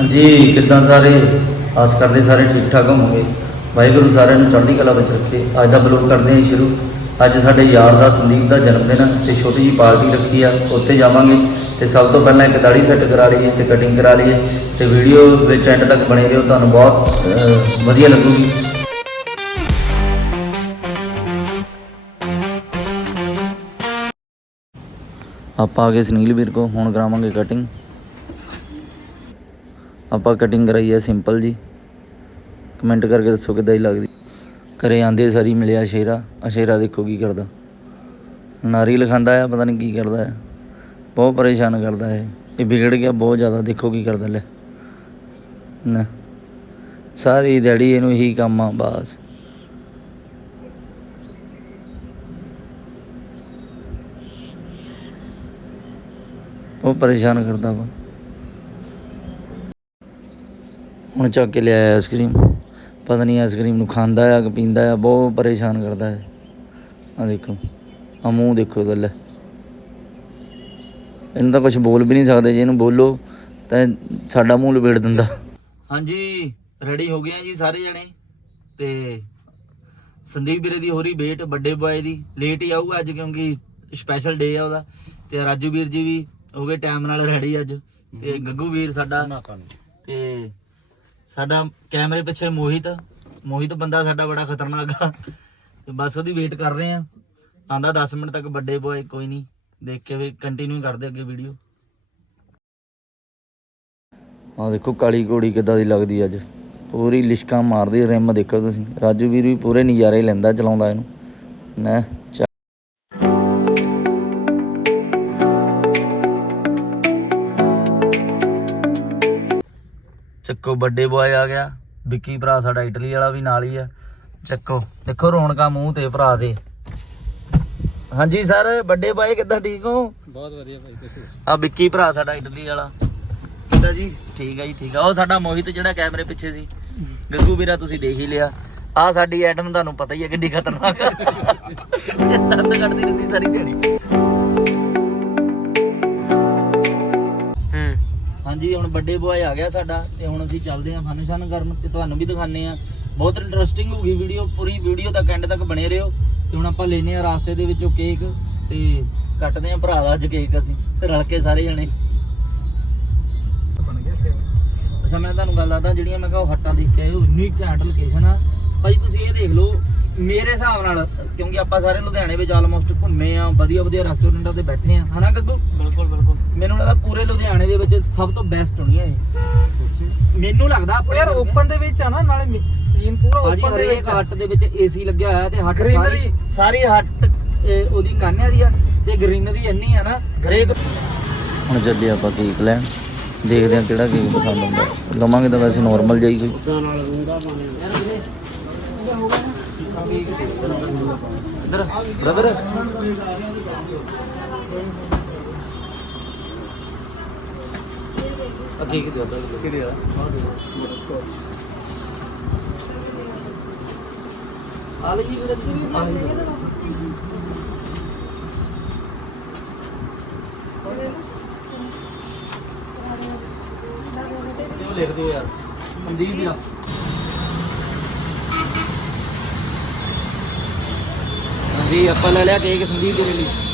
ਹਾਂਜੀ। ਕਿੱਦਾਂ ਸਾਰੇ? ਆਸ ਕਰਦੇ ਸਾਰੇ ਠੀਕ ਠਾਕ ਹੋਵੋਗੇ। ਵਾਹਿਗੁਰੂ ਸਾਰਿਆਂ ਨੂੰ ਚੜ੍ਹਦੀ ਕਲਾ ਵਿੱਚ ਰੱਖੇ। ਅੱਜ ਦਾ ਬਲੌਗ ਕਰਦੇ ਹਾਂ ਸ਼ੁਰੂ। ਅੱਜ ਸਾਡੇ ਯਾਰ ਦਾ ਸੰਦੀਪ ਦਾ ਜਨਮ ਦਿਨ ਆ ਤੇ ਛੋਟੀ ਜੀ ਪਾਰਟੀ ਰੱਖੀ ਆ। ਉੱਥੇ ਜਾਵਾਂਗੇ ਤੇ ਸਭ ਤੋਂ ਪਹਿਲਾਂ ਇੱਕ ਦਾੜੀ ਸੈੱਟ ਕਰਾ ਲਈਏ ਤੇ ਕਟਿੰਗ ਕਰਾ ਲਈਏ ਤੇ ਵੀਡੀਓ ਵਿੱਚ ਐਂਡ ਤੱਕ ਬਣੇ ਰਹੋ। ਤੁਹਾਨੂੰ ਬਹੁਤ ਵਧੀਆ ਲੱਗੂਗੀ। ਆਪਾਂ ਆ ਗਏ ਸੁਨੀਲ ਵੀਰ ਕੋ ਹੁਣ ਕਰਾਵਾਂਗੇ ਕਟਿੰਗ। ਆਪਾਂ ਕਟਿੰਗ ਕਰਾਈ ਹੈ ਸਿੰਪਲ ਜੀ। ਕਮੈਂਟ ਕਰਕੇ ਦੱਸੋ ਕਿੱਦਾਂ ਦੀ ਲੱਗਦੀ। ਘਰੇ ਆਂਦੇ ਸਾਰੀ ਮਿਲਿਆ ਸ਼ੇਰਾ। ਆ ਸ਼ੇਰਾ ਦੇਖੋ ਕੀ ਕਰਦਾ। ਨਾਰੀ ਲਿਖਾਂਦਾ ਆ, ਪਤਾ ਨਹੀਂ ਕੀ ਕਰਦਾ ਹੈ ਬਹੁਤ ਪਰੇਸ਼ਾਨ ਕਰਦਾ ਹੈ ਇਹ ਵਿਗੜ ਗਿਆ ਬਹੁਤ ਜ਼ਿਆਦਾ, ਦੇਖੋ ਕੀ ਕਰਦਾ ਲੈ। ਨਾ। ਸਾਰੀ ਦਿਹਾੜੀ ਇਹਨੂੰ ਹੀ ਕੰਮ ਆ, ਬਸ। ਉਹ ਪਰੇਸ਼ਾਨ ਕਰਦਾ ਵਾ। ਹੁਣ ਚੱਕ ਕੇ ਲਿਆਇਆ ਆਈਸਕ੍ਰੀਮ ਪਤਾ ਨਹੀਂ ਆਈਸਕ੍ਰੀਮ ਨੂੰ ਖਾਂਦਾ ਆ ਕਿ ਪੀਂਦਾ ਆ ਬਹੁਤ ਪਰੇਸ਼ਾਨ ਕਰਦਾ ਹੈ ਆ ਦੇਖੋ ਆ ਮੂੰਹ ਦੇਖੋ ਇਹਦਾ ਲੈ ਇਹਨੂੰ ਤਾਂ ਕੁਝ ਬੋਲ ਵੀ ਨਹੀਂ ਸਕਦੇ ਜੇ ਇਹਨੂੰ ਬੋਲੋ ਤਾਂ ਸਾਡਾ ਮੂੰਹ ਲਪੇੜ ਦਿੰਦਾ। ਹਾਂਜੀ ਰੈਡੀ ਹੋ ਗਏ ਆ ਜੀ ਸਾਰੇ ਜਣੇ। ਤੇ ਸੰਦੀਪ ਵੀਰੇ ਦੀ ਹੋ ਰਹੀ ਵੇਟ ਵੱਡੇ ਬॉय ਦੀ। ਲੇਟ ਹੀ ਆਊਗਾ ਅੱਜ ਕਿਉਂਕਿ ਸਪੈਸ਼ਲ ਡੇ ਆ ਉਹਦਾ। ਤੇ ਰਾਜੂ ਵੀਰ ਜੀ ਵੀ ਹੋ ਗਏ ਟਾਈਮ ਨਾਲ ਰੈਡੀ ਅੱਜ। ਤੇ ਗੱਗੂ ਵੀਰ ਸਾਡਾ। ਤੇ ਸਾਡਾ ਕੈਮਰੇ ਪਿੱਛੇ ਮੋਹਿਤ ਮੋਹਿਤ ਬੰਦਾ ਸਾਡਾ ਬੜਾ ਖਤਰਨਾਕ ਆ। ਤੇ ਬਸ ਉਹਦੀ ਵੇਟ ਕਰ ਰਹੇ ਆ। ਆਂਦਾ 10 ਮਿੰਟ ਤੱਕ ਵੱਡੇ ਬॉय ਕੋਈ ਨਹੀਂ ਦੇਖ ਕੇ ਵੀ ਕੰਟੀਨਿਊ ਕਰਦੇ ਅੱਗੇ ਵੀਡੀਓ ਆ ਦੇਖੋ ਕਾਲੀ ਘੋੜੀ ਕਿੱਦਾਂ ਦੀ ਲੱਗਦੀ ਅੱਜ। ਪੂਰੀ ਲਿਸ਼ਕਾਂ ਮਾਰਦੀ, ਰਿਮ ਦੇਖੋ ਤੁਸੀਂ। ਰਾਜੂ ਵੀਰ ਵੀ ਪੂਰੇ ਨਜ਼ਾਰੇ ਲੈਂਦਾ, ਚਲਾਉਂਦਾ ਇਹਨੂੰ। ਨਾ ਚੱਕੋ ਵੱਡੇ ਬॉय ਆ ਗਿਆ। ਵਿੱਕੀ ਭਰਾ ਸਾਡਾ ਇਟਲੀ ਵਾਲਾ ਵੀ ਨਾਲ ਹੀ ਆ। ਚੱਕੋ ਦੇਖੋ ਰੌਣਕਾਂ ਮੂੰਹ ਤੇ ਭਰਾ ਦੇ। ਹਾਂਜੀ ਸਰ ਵੱਡੇ ਬਾਈ ਕਿੱਦਾਂ ਠੀਕ ਹੋ? ਬਹੁਤ ਵਧੀਆ ਭਾਈ ਤੁਸੀਂ ਆ ਵਿੱਕੀ ਭਰਾ ਸਾਡਾ ਇਟਲੀ ਵਾਲਾ। ਕਿੱਦਾਂ ਜੀ? ਠੀਕ ਆ ਜੀ ਠੀਕ ਆ। ਉਹ ਸਾਡਾ ਮੋਹਿਤ ਜਿਹੜਾ ਕੈਮਰੇ ਪਿੱਛੇ ਸੀ। ਗੱਗੂ ਵੀਰਾ ਤੁਸੀਂ ਦੇਖ ਹੀ ਲਿਆ। ਆ ਸਾਡੀ ਐਟਮ ਤੁਹਾਨੂੰ ਪਤਾ ਹੀ ਹੈ ਕਿੰਨੀ ਖਤਰਨਾਕ ਆ। ਦੰਦ ਕੱਢਦੀ ਰਹਿੰਦੀ ਸਾਰੀ ਦਿਹਾੜੀ। ਵੱਡੇ ਬॉय ਆ ਗਿਆ ਸਾਡਾ ਤੇ ਹੁਣ ਅਸੀਂ ਚੱਲਦੇ ਆਂ ਫੰਕਸ਼ਨ ਕਰਨ ਤੇ ਤੁਹਾਨੂੰ ਵੀ ਦਿਖਾਣੇ ਆ ਬਹੁਤ ਇੰਟਰਸਟਿੰਗ ਹੋਊਗੀ ਵੀਡੀਓ ਪੂਰੀ ਵੀਡੀਓ ਤੱਕ ਐਂਡ ਤੱਕ ਬਣੇ ਰਹੋ ਤੇ ਹੁਣ ਆਪਾਂ ਲੈਨੇ ਆ ਰਾਸਤੇ ਦੇ ਵਿੱਚੋਂ ਕੇਕ ਤੇ ਕੱਟਦੇ ਆ ਭਰਾ ਦਾ ਅੱਜ ਕੇਕ ਅਸੀਂ ਰਲ ਕੇ ਸਾਰੇ ਜਣੇ। ਅੱਛਾ ਮੈਂ ਤੁਹਾਨੂੰ ਗੱਲ ਦੱਸਦਾ ਜਿਹੜੀਆਂ ਮੈਂ ਕਿਹਾ ਉਹ ਹੱਟਾਂ ਦੇਖ ਕੇ ਆਏ ਉਹ ਇੰਨੀ ਘੈਂਟ ਲੋਕੇਸ਼ਨ ਆ। ਭਾਈ ਤੁਸੀਂ ਇਹ ਦੇਖ ਲਓ ਮੇਰੇ ਹਿਸਾਬ ਨਾਲ ਕਿਉਂਕਿ ਆਪਾਂ ਸਾਰੇ ਲੁਧਿਆਣੇ ਵਿੱਚ ਆਲਮੋਸਟ ਘੁੰਮੇ ਆ ਵਧੀਆ ਵਧੀਆ ਰੈਸਟੋਰੈਂਟਾਂ ਤੇ ਬੈਠੇ ਆ। ਹਨਾ ਗੱਗੂ? ਬਿਲਕੁਲ ਬਿਲਕੁਲ। ਮੈਨੂੰ ਲੱਗਦਾ ਪੂਰੇ ਲੁਧਿਆਣੇ ਦੇ ਵਿੱਚ ਸਭ ਤੋਂ ਬੈਸਟ ਹੋਣੀ ਹੈ ਇਹ। ਮੈਨੂੰ ਲੱਗਦਾ ਉਹ ਯਾਰ ਓਪਨ ਦੇ ਵਿੱਚ ਆ ਨਾ ਨਾਲੇ ਸੀਨ ਪੂਰਾ ਓਪਨ ਦੇ ਵਿੱਚ। ਹੱਟ ਦੇ ਵਿੱਚ ਏਸੀ ਲੱਗਿਆ ਹੋਇਆ ਤੇ ਹੱਟ ਸਾਰੀ। ਸਾਰੀ ਹੱਟ ਉਹਦੀ ਕਾਨਿਆਂ ਦੀ ਆ ਤੇ ਗ੍ਰੀਨਰੀ ਇੰਨੀ ਆ ਨਾ ਹਰੇਕ ਹੁਣ ਚੱਲੇ ਆਪਾਂ ਕੇਕ ਲੈਣ। ਦੇਖਦੇ ਆ ਕਿਹੜਾ ਕੇਕ ਪਸੰਦ ਹੁੰਦਾ ਲਵਾਂਗੇ ਤਾਂ ਵੈਸੇ ਨਾਰਮਲ ਜਾਈ ਕੋਈ। ਇਧਰ ਬ੍ਰਦਰ ਆ ਕੇਕ ਦੇ ਦੋ ਕਿਹੜੀ ਆ ਆ ਲਈ ਵੀਰ ਕਿਉਂ ਲਿਖ ਦਿਓ ਯਾਰ ਸੰਦੀਪ ਜੀ ਆਪਾਂ ਲੈ ਲਿਆ ਕੇਕ ਸੰਦੀਪ ਦੇ ਲਈ।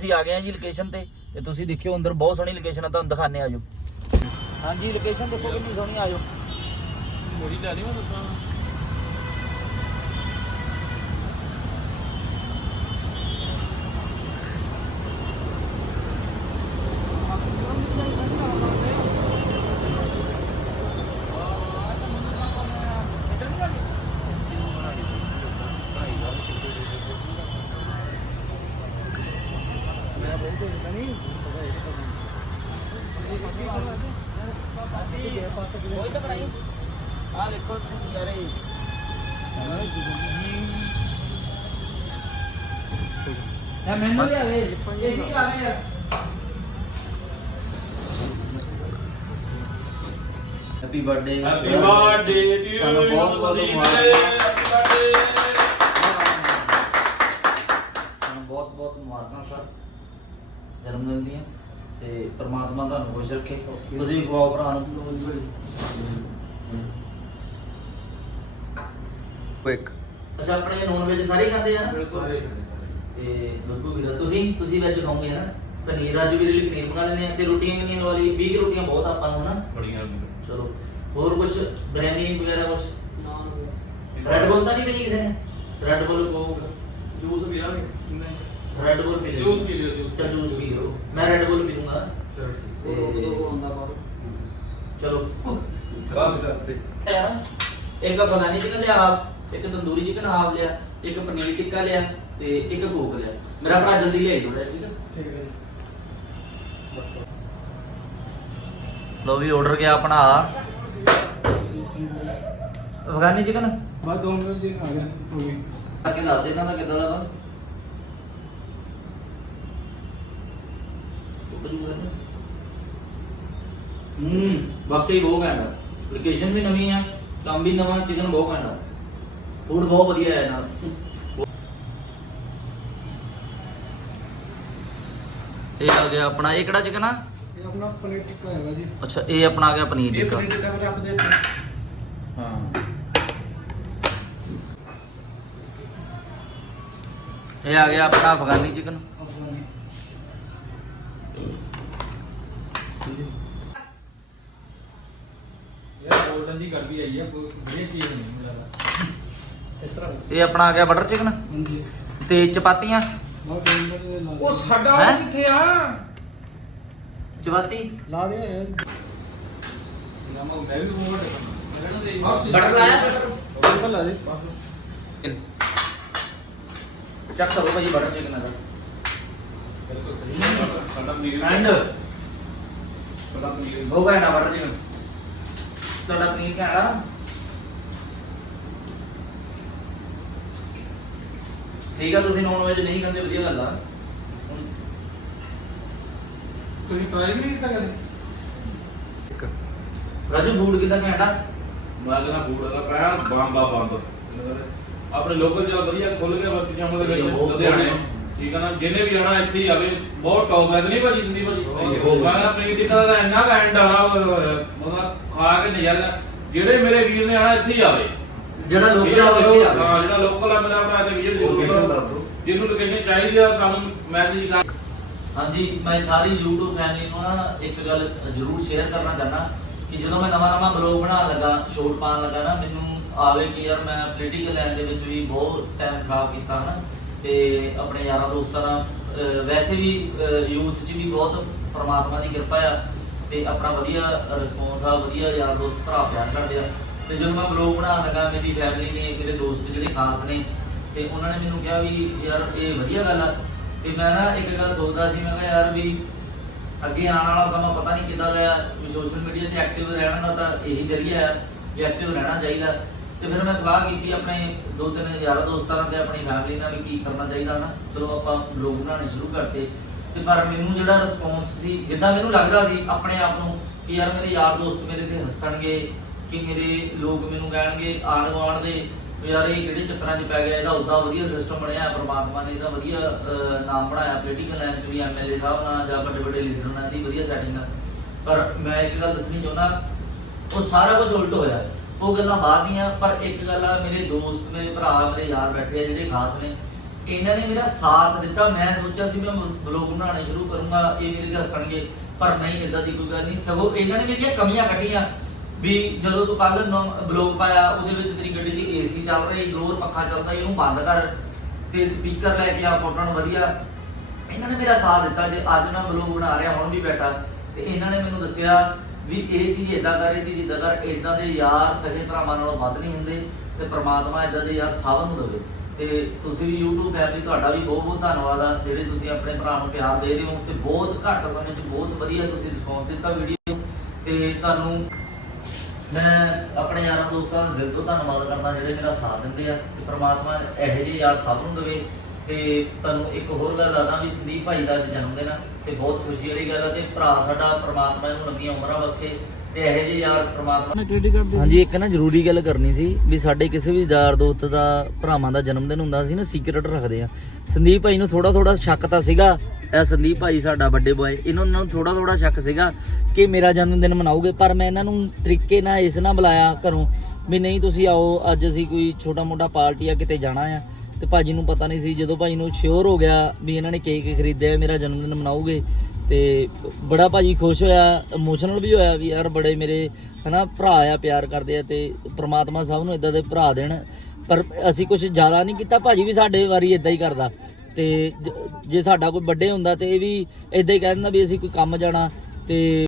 ਅਸੀਂ ਆ ਗਏ ਹਾਂ ਜੀ ਲੋਕੇਸ਼ਨ ਤੇ ਤੇ ਤੁਸੀਂ ਦੇਖਿਓ ਅੰਦਰ ਬਹੁਤ ਸੋਹਣੀ ਲੋਕੇਸ਼ਨ ਆ, ਤੁਹਾਨੂੰ ਦਿਖਾਣੇ ਆਜੋ ਹਾਂਜੀ ਲੋਕੇਸ਼ਨ ਦੇਖੋ ਕਿੰਨੀ ਸੋਹਣੀ ਆਜੋ ਮੋੜੀ ਲੈ ਲਈ ਮੈਂ ਦੱਸਾਂ ਭੇਜਦਾ ਨਹੀਂ ਪਤਾ ਇਹ ਕੋਈ ਤਾਂ ਬਣਾਈ ਆ ਦੇਖੋ ਯਾਰੇ ਯਾ ਮੈਨੂੰ ਵੀ ਆਵੇ ਇਹ ਹੀ ਆਵੇ ਯਾਰ happy birthday happy birthday to ਤੁਹਾਨੂੰ ਯੂ ਬਹੁਤ ਬਹੁਤ ਮੁਬਾਰਕਾਂ। ਤੁਹਾਨੂੰ ਬਹੁਤ ਬਹੁਤ ਮੁਬਾਰਕਾਂ ਸਰ। ਜਨਮ ਦਿਨ ਦੀਆਂ। ਤੇ ਪ੍ਰਮਾਤਮਾ ਤੁਹਾਨੂੰ ਖੁਸ਼ ਰੱਖੇ। ਤੁਸੀਂ ਵੀ ਖਵਾਓ ਭਰਾ ਨੂੰ। ਕੁਇਕ ਅੱਛਾ ਆਪਣੇ ਨੌਨ ਵੈਜ ਸਾਰੇ ਖਾਂਦੇ ਆ ਨਾ? ਤੇ ਦੁੱਧੂ ਵੀਰਾ ਤੁਸੀਂ ਤੁਸੀਂ ਵੈਜ ਖਾਓਗੇ ਨਾ ਪਨੀਰ ਰਾਜੂ ਵੀਰੇ ਲਈ ਪਨੀਰ ਮੰਗਾ ਲੈਂਦੇ ਆ। ਤੇ ਰੋਟੀਆਂ ਕਿੰਨੀਆਂ ਲਵਾ ਲਈ 20 ਕੁ ਰੋਟੀਆਂ ਬਹੁਤ ਆਪਾਂ ਨੂੰ ਨਾ ਬੜੀਆਂ ਚਲੋ ਹੋਰ ਕੁਝ ਬਿਰਿਆਨੀ ਵਗੈਰਾ ਕੁਝ ਰੈਡ ਬੁੱਲ ਤਾਂ ਨਹੀਂ ਪੀਣੀ ਕਿਸੇ ਨੇ? Red Bull Coke. ਜੂਸ ਪਿਆ ਰੈਡ ਬੁੱਲ ਪੀ ਲਿਓ। ਜੂਸ ਪੀ ਲਿਓ, ਜੂਸ। ਚਲ ਜੂਸ ਪੀ ਲਓ। ਮੈਂ ਰੈਡ ਬੁੱਲ ਪੀ ਲੂੰਗਾ। ਉਹ ਰੋਕ ਦੋ ਆਉਂਦਾ ਬਾਹਰ। ਚਲੋ। ਬਸ ਕਰਦੇ। ਇੱਕ ਬਗਾਨੀ ਚਿਕਨ ਲਿਆ ਹਾਫ ਇੱਕ ਤੰਦੂਰੀ ਚਿਕਨ ਹਾਫ ਲਿਆ ਇੱਕ ਪਨੀਰ ਟਿੱਕਾ ਲਿਆ ਤੇ ਇੱਕ ਕੋਕ ਲਿਆ। ਮੇਰਾ ਭਰਾ ਜਲਦੀ ਲਿਆਈ ਥੋੜਾ ਠੀਕ ਹੈ ਠੀਕ ਹੈ ਲੋ ਵੀ ਆਰਡਰ ਗਿਆ ਆਪਣਾ। ਅਫਗਾਨੀ ਚਿਕਨ ਬਸ ਦੋ ਮਿੰਟ ਜੀ ਆ ਗਿਆ। ਹੋ। ਗਈ ਕਰਕੇ ਦੱਸ ਦੇ ਇਹਨਾਂ ਦਾ ਕਿੱਦਾਂ ਦਾ ਹੂੰ ਵਾਕਈ ਬਹੁਤ ਘੈਂਟ ਲੋਕੇਸ਼ਨ ਵੀ ਨਵੀਂ ਆ ਕੰਮ ਵੀ ਨਵਾਂ ਚਿਕਨ ਬਹੁਤ ਘੈਂਟ ਆ। ਫੂਡ ਬਹੁਤ ਵਧੀਆ ਹੈ ਨਾਲ। ਇਹ ਆ ਗਿਆ ਆਪਣਾ ਇਹ ਕਿਹੜਾ ਚਿਕਨ ਆ? ਇਹ ਆਪਣਾ ਪਨੀਰ ਟਿੱਕਾ ਹੈਗਾ ਜੀ। ਅੱਛਾ ਇਹ ਆਪਣਾ ਆ ਗਿਆ ਪਨੀਰ ਇਹ ਟਿੱਕਾ। ਪਨੀਰ ਟਿੱਕਾ ਵੀ ਰੱਖਦੇ ਹਾਂ। ਇਹ ਆ ਗਿਆ ਆਪਣਾ ਅਫਗਾਨੀ ਚਿਕਨ ਅਫਗਾਨੀ। ਯਾਰ ਗੋਲਡਨ ਜੀ ਗੱਲ ਵੀ ਆਈ ਹੈ ਬਹੁਤ ਵਧੀਆ ਚੀਜ਼ ਨਹੀਂ ਮੈਨੂੰ ਲੱਗਦਾ ਇਸ ਤਰ੍ਹਾਂ ਇਹ ਆਪਣਾ ਆ ਗਿਆ ਬਟਰ ਚਿਕਨ ਹਾਂਜੀ। ਤੇ ਚਪਾਤੀਆਂ? ਉਹ ਸਾਡਾ ਹੈਂ? ਉਹ ਕਿੱਥੇ ਆ? ਚਪਾਤੀ? ਲਾ ਦੇ ਯਾਰ। ਬਟਰ ਲਾਇਆ? ਬਟਰ ਲਾ ਦੇ। ਚੈੱਕ ਕਰੋ ਭਾਜੀ ਬਟਰ ਚਿਕਨ ਦਾ ਬਿਲਕੁਲ ਸਹੀ ਸਾਡਾ ਪਨੀਰ ਐਂਡ ਸਾਡਾ ਪਨੀਰ ਹੋ ਗਿਆ ਨਾ ਬਟਰ ਚਿਕਨ ਤੁਹਾਡਾ ਪਨੀਰ ਕਿਹੜਾ ਠੀਕ ਆ ਤੁਸੀਂ ਨੌਨ ਵੈਜ ਨਹੀਂ ਖਾਂਦੇ ਵਧੀਆ ਗੱਲ ਆ। ਤੁਸੀਂ ਟਰਾਈ ਵੀ ਨਹੀਂ ਕੀਤਾ ਕਦੇ? ਰਾਜੂ ਫੂਡ ਕਿਦਾਂ ਘੈਂਟਾ ਮੈਂ ਕਹਿੰਦਾ ਫੂਡ ਦਾ ਪਿਆ ਬੰਬਾ ਬੰਦ ਆਪਣੇ ਲੋਕਲ ਜਿਹੜਾ ਵਧੀਆ ਖੁੱਲ ਗਿਆ ਬਸਤੀਆਂ ਦੇ ਵਿੱਚ ਬਹੁਤ ਲੁਧਿਆਣੇ। ਠੀਕ ਆ ਨਾ ਜਿਹਨੇ ਵੀ ਆਣਾ ਇੱਥੇ ਹੀ ਆਵੇ ਬਹੁਤ ਟੌਪ ਹੈ ਨਹੀਂ ਭਾਜੀ ਸੰਦੀਪ ਭਾਜੀ ਸਹੀ ਹੈ। ਮੈਂ ਕਹਿੰਦਾ ਪਨੀਰ ਟਿੱਕਾ ਦਾ ਇੰਨਾ ਘੈਂਟ ਆ ਮਤਲਬ ਖਾ ਕੇ ਨਜ਼ਾਰਾ ਜਿਹੜੇ ਮੇਰੇ ਵੀਰ ਨੇ ਆਣਾ ਇੱਥੇ ਹੀ ਆਵੇ। ਜਿਹੜਾ ਲੋਕਲ ਜਿਹੜਾ ਆ ਉਹ ਹਾਂ ਜਿਹੜਾ ਲੋਕਲ ਆ ਮੇਰਾ ਭਰਾ ਤੇ ਵੀਡੀਓ Location ਦੱਸ ਦਿਓ। ਜਿਹਨੂੰ ਲੋਕੇਸ਼ਨ ਚਾਹੀਦੀ ਆ ਸਾਨੂੰ ਮੈਸੇਜ ਕਰ ਹਾਂਜੀ ਮੈਂ ਸਾਰੀ YouTube ਫੈਮਿਲੀ ਨੂੰ ਨਾ ਇੱਕ ਗੱਲ ਜ਼ਰੂਰ ਸ਼ੇਅਰ ਕਰਨਾ ਚਾਹਨਾ ਕਿ ਜਦੋਂ ਮੈਂ ਨਵਾਂ ਨਵਾਂ ਬਲੌਗ ਬਣਾਉਣ ਲੱਗਾ ਸ਼ੋਟ ਪਾਉਣ ਲੱਗਾ ਨਾ ਮੈਨੂੰ ਆਵੇ ਕਿ ਯਾਰ ਮੈਂ ਪੋਲੀਟੀਕਲ ਲਾਈਨ ਦੇ ਵਿੱਚ ਵੀ ਬਹੁਤ ਟਾਈਮ ਖਰਾਬ ਕੀਤਾ ਨਾ ਤੇ ਆਪਣੇ ਯਾਰਾਂ ਦੋਸਤਾਂ ਨਾਲ ਅਹ, ਵੈਸੇ ਵੀ ਯੂਥ 'ਚ ਵੀ ਬਹੁਤ ਪ੍ਰਮਾਤਮਾ ਦੀ ਕਿਰਪਾ ਆ ਤੇ ਆਪਣਾ ਵਧੀਆ ਰਿਸਪੌਂਸ ਆ ਵਧੀਆ ਯਾਰ ਦੋਸਤ ਭਰਾ ਪਿਆਰ ਕਰਦੇ ਆ। ਤੇ ਜਦੋਂ ਮੈਂ ਬਲੌਗ ਬਣਾਉਣ ਲੱਗਾ, ਮੇਰੀ ਫੈਮਿਲੀ ਨੇ, ਮੇਰੇ ਦੋਸਤ ਜਿਹੜੇ ਖਾਸ ਨੇ, ਤੇ ਉਹਨਾਂ ਨੇ ਮੈਨੂੰ ਕਿਹਾ ਵੀ ਯਾਰ ਇਹ ਵਧੀਆ ਗੱਲ ਆ। ਤੇ ਮੈਂ ਨਾ ਇੱਕ ਗੱਲ ਸੋਚਦਾ ਸੀ, ਮੈਂ ਕਿਹਾ ਯਾਰ ਵੀ ਅੱਗੇ ਆਉਣ ਵਾਲਾ ਸਮਾਂ ਪਤਾ ਨਹੀਂ ਕਿੱਦਾਂ ਦਾ ਆ, ਵੀ ਸੋਸ਼ਲ ਮੀਡੀਆ ਤੇ ਐਕਟਿਵ ਰਹਿਣ ਦਾ ਤਾਂ ਇਹੀ ਜ਼ਰੀਆ ਆ, ਵੀ ਐਕਟਿਵ ਰਹਿਣਾ ਚਾਹੀਦਾ। ਤੇ ਫਿਰ ਮੈਂ ਸਲਾਹ ਕੀਤੀ ਆਪਣੇ ਦੋ ਤਿੰਨ ਯਾਰਾਂ ਦੋਸਤਾਂ ਨਾਲ ਤੇ ਆਪਣੀ ਫੈਮਿਲੀ ਨਾਲ ਵੀ ਕੀ ਕਰਨਾ ਚਾਹੀਦਾ ਨਾ ਚਲੋ ਆਪਾਂ ਬਲੌਗ ਬਣਾਉਣੇ ਸ਼ੁਰੂ ਕਰਤੇ। ਤੇ ਪਰ ਮੈਨੂੰ ਜਿਹੜਾ ਰਿਸਪੌਂਸ ਸੀ, ਜਿੱਦਾਂ ਮੈਨੂੰ ਲੱਗਦਾ ਸੀ ਆਪਣੇ ਆਪ ਨੂੰ, ਕਿ ਯਾਰ ਮੇਰੇ ਯਾਰ ਦੋਸਤ ਮੇਰੇ ਤੇ ਹੱਸਣਗੇ ਕਿ ਮੇਰੇ ਲੋਕ ਮੈਨੂੰ ਕਹਿਣਗੇ ਆਣ ਗੁਆਂਢ ਦੇ ਯਾਰ ਇਹ ਕਿਹੜੇ ਚੱਕਰਾਂ 'ਚ ਪੈ ਗਿਆ, ਇਹਦਾ ਉਦਾਂ ਵਧੀਆ ਸਿਸਟਮ ਬਣਿਆ, ਪ੍ਰਮਾਤਮਾ ਨੇ ਇਹਦਾ ਵਧੀਆ ਨਾਮ ਬਣਾਇਆ ਪੋਲੀਟੀਕਲ ਲਾਈਨ 'ਚ ਵੀ ਐਮਐਲਏ ਸਾਹਿਬ ਨਾਲ ਜਾਂ ਵੱਡੇ ਵੱਡੇ ਲੀਡਰ ਨਾਲ ਇਹਦੀ ਵਧੀਆ ਸੈਟਿੰਗ ਆ ਪਰ ਮੈਂ ਇੱਕ ਗੱਲ ਦੱਸਣੀ ਚਾਹੁੰਦਾ, ਉਹ ਸਾਰਾ ਕੁਝ ਉਲਟ ਹੋਇਆ। ਉਹ ਗੱਲਾਂ ਬਾਅਦ ਦੀਆਂ, ਪਰ ਇੱਕ ਗੱਲ ਆ, ਮੇਰੇ ਦੋਸਤ, ਮੇਰੇ ਭਰਾ, ਮੇਰੇ ਯਾਰ ਬੈਠੇ ਆ ਜਿਹੜੇ ਖਾਸ ਨੇ, ਇਹਨਾਂ ਨੇ ਮੇਰਾ ਸਾਥ ਦਿੱਤਾ। ਮੈਂ ਸੋਚਿਆ ਸੀ ਮੈਂ ਬਲੌਗ ਬਣਾਉਣੇ ਸ਼ੁਰੂ ਕਰੂੰਗਾ, ਇਹ ਮੇਰੇ ਦੱਸਣਗੇ ਪਰ ਨਹੀਂ ਇਦਾਂ ਦੀ ਕੋਈ ਗੱਲ ਨਹੀਂ। ਸਗੋਂ ਇਹਨਾਂ ਨੇ ਮੇਰੀਆਂ ਕਮੀਆਂ ਕੱਢੀਆਂ। ਵੀ ਜਦੋਂ ਤੂੰ ਕੱਲ ਬਲੌਗ ਪਾਇਆ ਉਹਦੇ ਵਿੱਚ ਤੇਰੀ ਗੱਡੀ 'ਚ ਏਸੀ ਚੱਲ ਰਿਹਾ ਲੋਰ ਪੱਖਾ ਚੱਲਦਾ, ਇਹਨੂੰ ਬੰਦ ਕਰ ਤੇ ਸਪੀਕਰ ਲੈ ਕੇ ਆ ਫੋਟੋਣ ਵਧੀਆ। ਇਹਨਾਂ ਨੇ ਮੇਰਾ ਸਾਥ ਦਿੱਤਾ, ਜੇ ਅੱਜ ਮੈਂ ਬਲੌਗ ਬਣਾ ਰਿਹਾ, ਹੁਣ ਵੀ ਬੈਠਾ। ਤੇ ਇਹਨਾਂ ਨੇ ਮੈਨੂੰ ਦੱਸਿਆ ਵੀ ਇਹ ਚੀਜ਼ ਇਦਾਂ ਕਰ, ਇਹ ਚੀਜ਼ ਇਦਾਂ ਕਰ ਇਦਾਂ ਦੇ ਯਾਰ ਸਗੇ ਭਰਾਵਾਂ ਨਾਲੋਂ ਵੱਧ ਨਹੀਂ ਹੁੰਦੇ ਤੇ ਪ੍ਰਮਾਤਮਾ ਇਦਾਂ ਦੇ ਯਾਰ ਸਭ ਨੂੰ ਦੇਵੇ। ਤੇ ਤੁਸੀਂ ਵੀ YouTube ਫੈਮਿਲੀ ਤੁਹਾਡਾ ਵੀ ਬਹੁਤ ਬਹੁਤ ਧੰਨਵਾਦ ਆ, ਜਿਹੜੇ ਤੁਸੀਂ ਆਪਣੇ ਭਰਾ ਨੂੰ ਪਿਆਰ ਦੇ ਰਹੇ ਹੋ ਤੇ ਬਹੁਤ ਘੱਟ ਸਮੇਂ 'ਚ ਬਹੁਤ ਵਧੀਆ ਤੁਸੀਂ ਰਿਸਪੌਂਸ ਦਿੱਤਾ ਵੀਡੀਓ ਤੇ ਤੁਹਾਨੂੰ ਮੈਂ ਆਪਣੇ ਯਾਰਾਂ ਦੋਸਤਾਂ ਦਾ ਦਿਲ ਤੋਂ ਧੰਨਵਾਦ ਕਰਦਾ ਜਿਹੜੇ ਮੇਰਾ ਸਾਥ ਦਿੰਦੇ ਆ ਤੇ ਪ੍ਰਮਾਤਮਾ ਇਹੋ ਜਿਹੇ ਯਾਰ ਸਭ ਨੂੰ ਦੇਵੇ ਤੇ ਤੁਹਾਨੂੰ ਇੱਕ ਹੋਰ ਗੱਲ ਆਦਾ ਵੀ ਸੰਦੀਪ ਭਾਈ ਦਾ ਅੱਜ ਜਨਮ ਦਿਨ ਆ ਤੇ ਬਹੁਤ ਖੁਸ਼ੀ ਵਾਲੀ ਗੱਲ ਆ ਤੇ ਭਰਾ ਸਾਡਾ ਪ੍ਰਮਾਤਮਾ ਇਹਨੂੰ ਲੰਮੀਆਂ ਉਮਰਾਂ ਬਖਸ਼ੇ ਤੇ ਇਹੋ ਜਿਹੇ ਯਾਰ ਪ੍ਰਮਾਤਮਾ ਹਾਂਜੀ ਇੱਕ ਨਾ ਜ਼ਰੂਰੀ ਗੱਲ ਕਰਨੀ ਸੀ ਵੀ ਸਾਡੇ ਕਿਸੇ ਵੀ ਯਾਰ ਦੋਸਤ ਦਾ ਭਰਾਵਾਂ ਦਾ ਜਨਮ ਦਿਨ ਹੁੰਦਾ ਸੀ ਨਾ ਸੀਕ੍ਰੇਟ ਰੱਖਦੇ ਆ ਸੰਦੀਪ ਭਾਈ ਨੂੰ ਥੋੜਾ ਥੋੜਾ ਸ਼ੱਕ ਤਾਂ ਸੀਗਾ ਇਹ ਸੰਦੀਪ ਭਾਈ ਸਾਡਾ ਵੱਡੇ ਬੁਆਏ ਇਹਨਾਂ ਨੂੰ ਥੋੜਾ ਥੋੜਾ ਸ਼ੱਕ ਸੀਗਾ ਕਿ ਮੇਰਾ ਜਨਮ ਦਿਨ ਮਨਾਓਗੇ ਪਰ ਮੈਂ ਇਹਨਾਂ ਨੂੰ ਤਰੀਕੇ ਨਾਲ ਇਸ ਨਾਲ ਬੁਲਾਇਆ ਘਰੋਂ ਵੀ ਨਹੀਂ ਤੁਸੀਂ ਆਓ ਅੱਜ ਅਸੀਂ ਕੋਈ ਛੋਟਾ ਮੋਟਾ ਪਾਰਟੀ ਆ ਕਿਤੇ ਜਾਣਾ ਆ। ਤੇ ਭਾਜੀ ਨੂੰ ਪਤਾ ਨਹੀਂ ਸੀ ਜਦੋਂ ਭਾਜੀ ਨੂੰ ਸ਼ੋਰ ਹੋ ਗਿਆ ਵੀ ਇਹਨਾਂ ਨੇ ਕੇਕ ਖਰੀਦਿਆ ਮੇਰਾ ਜਨਮ ਦਿਨ ਮਨਾਓਗੇ ਤੇ ਬੜਾ ਭਾਜੀ ਖੁਸ਼ ਹੋਇਆ ਇਮੋਸ਼ਨਲ ਵੀ ਹੋਇਆ ਵੀ ਯਾਰ ਬੜੇ ਮੇਰੇ ਹਨਾ ਭਰਾ ਆ, ਪਿਆਰ ਕਰਦੇ ਆ ਤੇ ਪ੍ਰਮਾਤਮਾ ਸਭ ਨੂੰ ਇਦਾਂ ਦੇ ਭਰਾ ਦੇਣ। ਪਰ ਅਸੀਂ ਕੁਝ ਜ਼ਿਆਦਾ ਨਹੀਂ ਕੀਤਾ, ਭਾਜੀ ਵੀ ਸਾਡੇ ਵਾਰੀ ਇਦਾਂ ਹੀ ਕਰਦਾ। ਤੇ ਜ- ਜੇ ਸਾਡਾ ਕੋਈ ਵੱਡੇ ਹੁੰਦਾ ਤੇ ਇਹ ਵੀ ਇਦਾਂ ਹੀ ਕਹਿ ਦਿੰਦਾ ਵੀ ਅਸੀਂ ਕੋਈ ਕੰਮ ਜਾਣਾ ਤੇ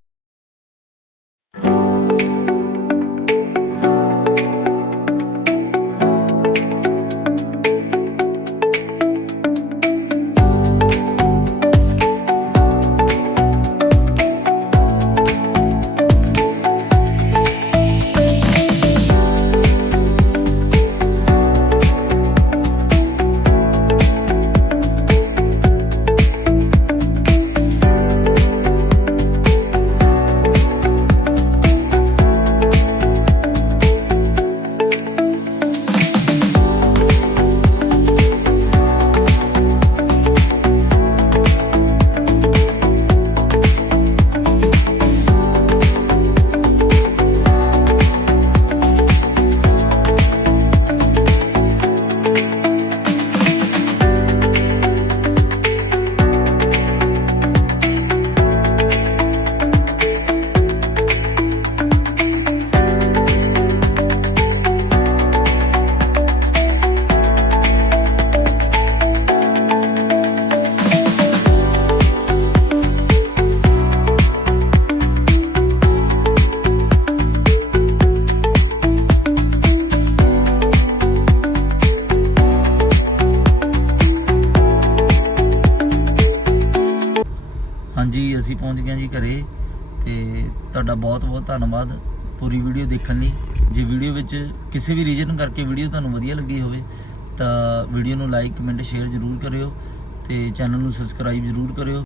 ਕਰੇ ਗਏ ਤੇ ਤੁਹਾਡਾ ਬਹੁਤ ਬਹੁਤ ਧੰਨਵਾਦ ਪੂਰੀ ਵੀਡੀਓ ਦੇਖਣ ਲਈ। ਜੇ ਵੀਡੀਓ ਵਿੱਚ ਕਿਸੇ ਵੀ ਰੀਜਨ ਕਰਕੇ ਵੀਡੀਓ ਤੁਹਾਨੂੰ ਵਧੀਆ ਲੱਗੀ ਹੋਵੇ, ਤਾਂ ਵੀਡੀਓ ਨੂੰ ਲਾਈਕ ਕਮੈਂਟ ਸ਼ੇਅਰ ਜ਼ਰੂਰ ਕਰਿਓ ਤੇ ਚੈਨਲ ਨੂੰ ਸਬਸਕ੍ਰਾਈਬ ਜ਼ਰੂਰ ਕਰਿਓ।